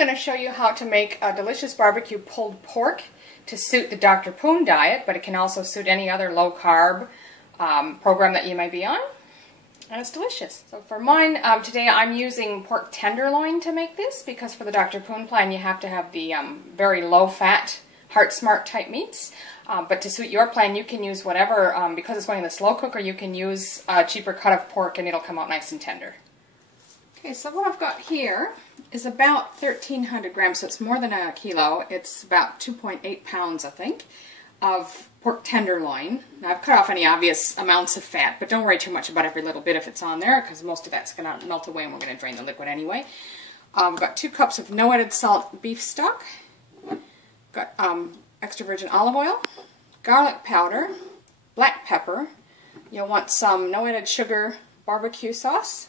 going to show you how to make a delicious barbecue pulled pork to suit the Dr. Poon diet, but it can also suit any other low-carb program that you may be on. And it's delicious. So for mine, today I'm using pork tenderloin to make this, because for the Dr. Poon plan you have to have the very low-fat, heart-smart type meats. But to suit your plan, you can use whatever, because it's going in the slow cooker, you can use a cheaper cut of pork and it'll come out nice and tender. Okay, so what I've got here is about 1,300 grams, so it's more than a kilo. It's about 2.8 pounds, I think, of pork tenderloin. Now I've cut off any obvious amounts of fat, but don't worry too much about every little bit if it's on there, because most of that's going to melt away and we're going to drain the liquid anyway. I've got 2 cups of no added salt beef stock. Got extra virgin olive oil, garlic powder, black pepper. You'll want some no added sugar barbecue sauce.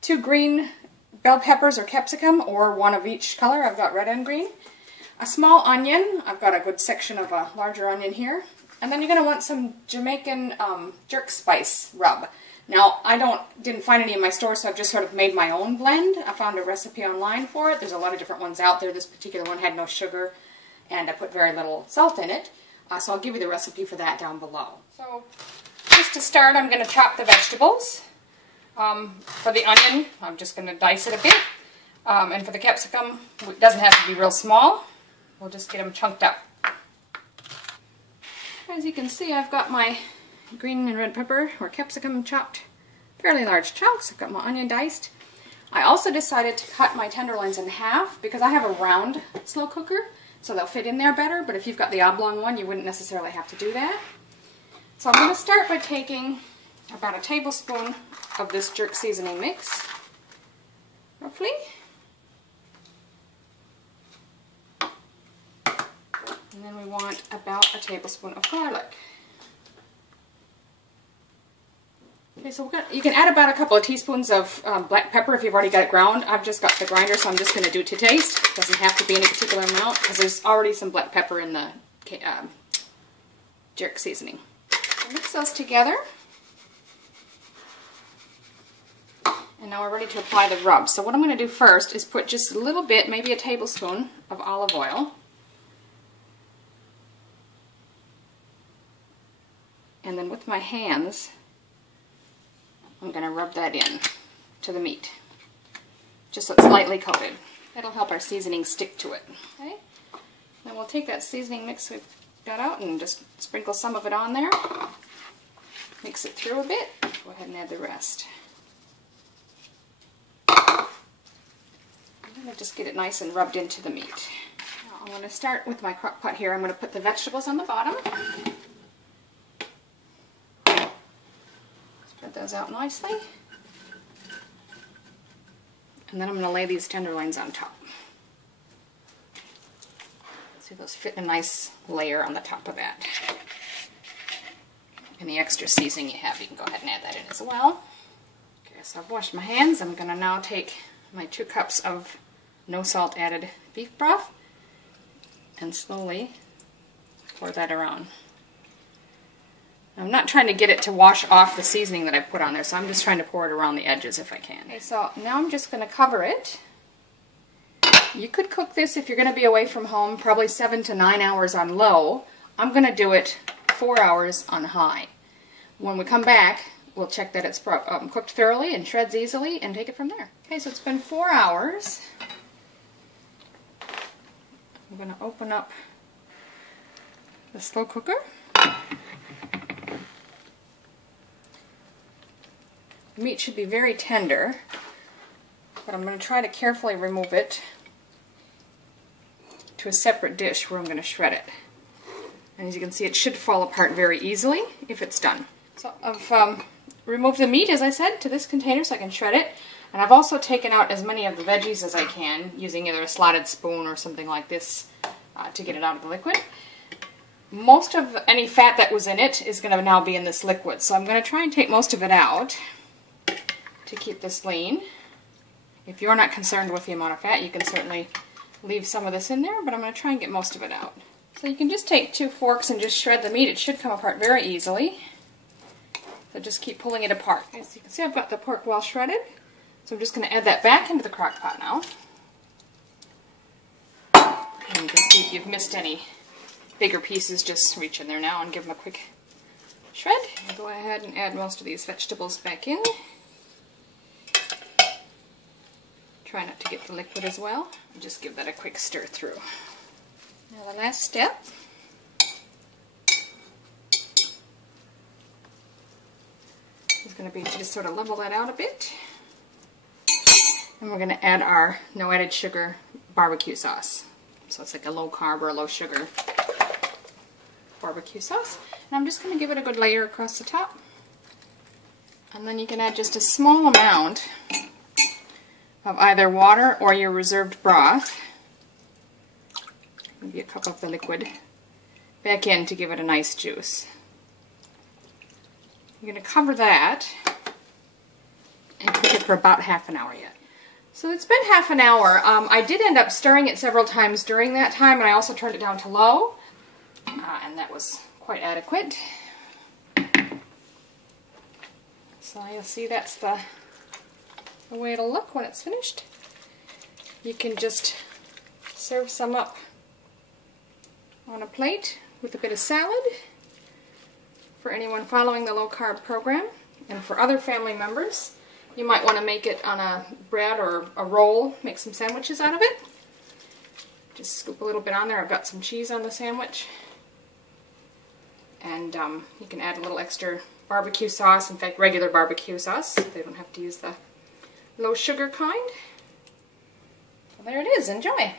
2 green bell peppers or capsicum, or one of each color. I've got red and green. A small onion. I've got a good section of a larger onion here. And then you're going to want some Jamaican jerk spice rub. Now, I didn't find any in my store, so I've just sort of made my own blend. I found a recipe online for it. There's a lot of different ones out there. This particular one had no sugar, and I put very little salt in it. So I'll give you the recipe for that down below. So, just to start, I'm going to chop the vegetables. For the onion, I'm just going to dice it a bit. And for the capsicum, it doesn't have to be real small. We'll just get them chunked up. As you can see, I've got my green and red pepper or capsicum chopped fairly large chunks. I've got my onion diced. I also decided to cut my tenderloins in half because I have a round slow cooker, so they'll fit in there better. But if you've got the oblong one, you wouldn't necessarily have to do that. So I'm going to start by taking about a tablespoon of this jerk seasoning mix, roughly. And then we want about a tablespoon of garlic. Okay, so you can add about a couple of teaspoons of black pepper if you've already got it ground. I've just got the grinder, so I'm just going to do to taste. It doesn't have to be any particular amount because there's already some black pepper in the jerk seasoning. So mix those together. And now we're ready to apply the rub. So what I'm going to do first is put just a little bit, maybe a tablespoon of olive oil. And then with my hands, I'm going to rub that in to the meat, just so it's lightly coated. That'll help our seasoning stick to it. Okay? Then we'll take that seasoning mix we've got out and just sprinkle some of it on there. Mix it through a bit. Go ahead and add the rest. I'm going to just get it nice and rubbed into the meat. Now, I'm going to start with my crock pot here. I'm going to put the vegetables on the bottom. Spread those out nicely. And then I'm going to lay these tenderloins on top. See, those fit in a nice layer on the top of that. Any extra seasoning you have, you can go ahead and add that in as well. Okay, so I've washed my hands. I'm going to now take my 2 cups of no salt added beef broth and slowly pour that around. I'm not trying to get it to wash off the seasoning that I put on there, so I'm just trying to pour it around the edges if I can. Okay, so now I'm just going to cover it. You could cook this if you're going to be away from home, probably 7 to 9 hours on low. I'm going to do it 4 hours on high. When we come back, we'll check that it's cooked thoroughly and shreds easily and take it from there. Okay, so it's been 4 hours. I'm going to open up the slow cooker. The meat should be very tender, but I'm going to try to carefully remove it to a separate dish where I'm going to shred it. And as you can see, it should fall apart very easily if it's done. So I've removed the meat, as I said, to this container so I can shred it. And I've also taken out as many of the veggies as I can, using either a slotted spoon or something like this to get it out of the liquid. Most of any fat that was in it is going to now be in this liquid, so I'm going to try and take most of it out to keep this lean. If you're not concerned with the amount of fat, you can certainly leave some of this in there, but I'm going to try and get most of it out. So you can just take 2 forks and just shred the meat. It should come apart very easily. So just keep pulling it apart. As you can see, I've got the pork well shredded. So I'm just going to add that back into the crock pot now. And you can see if you've missed any bigger pieces, just reach in there now and give them a quick shred. And go ahead and add most of these vegetables back in. Try not to get the liquid as well. And just give that a quick stir through. Now the last step is going to be to just sort of level that out a bit. And we're going to add our no added sugar barbecue sauce. So it's like a low carb or a low sugar barbecue sauce. And I'm just going to give it a good layer across the top. And then you can add just a small amount of either water or your reserved broth, maybe a cup of the liquid, back in to give it a nice juice. You're going to cover that and cook it for about half an hour yet. So it's been half an hour. I did end up stirring it several times during that time, and I also turned it down to low, and that was quite adequate. So you'll see that's the way it'll look when it's finished. You can just serve some up on a plate with a bit of salad for anyone following the low-carb program, and for other family members. You might want to make it on a bread or a roll, make some sandwiches out of it. Just scoop a little bit on there. I've got some cheese on the sandwich. And you can add a little extra barbecue sauce, in fact regular barbecue sauce. They don't have to use the low sugar kind. Well, there it is. Enjoy!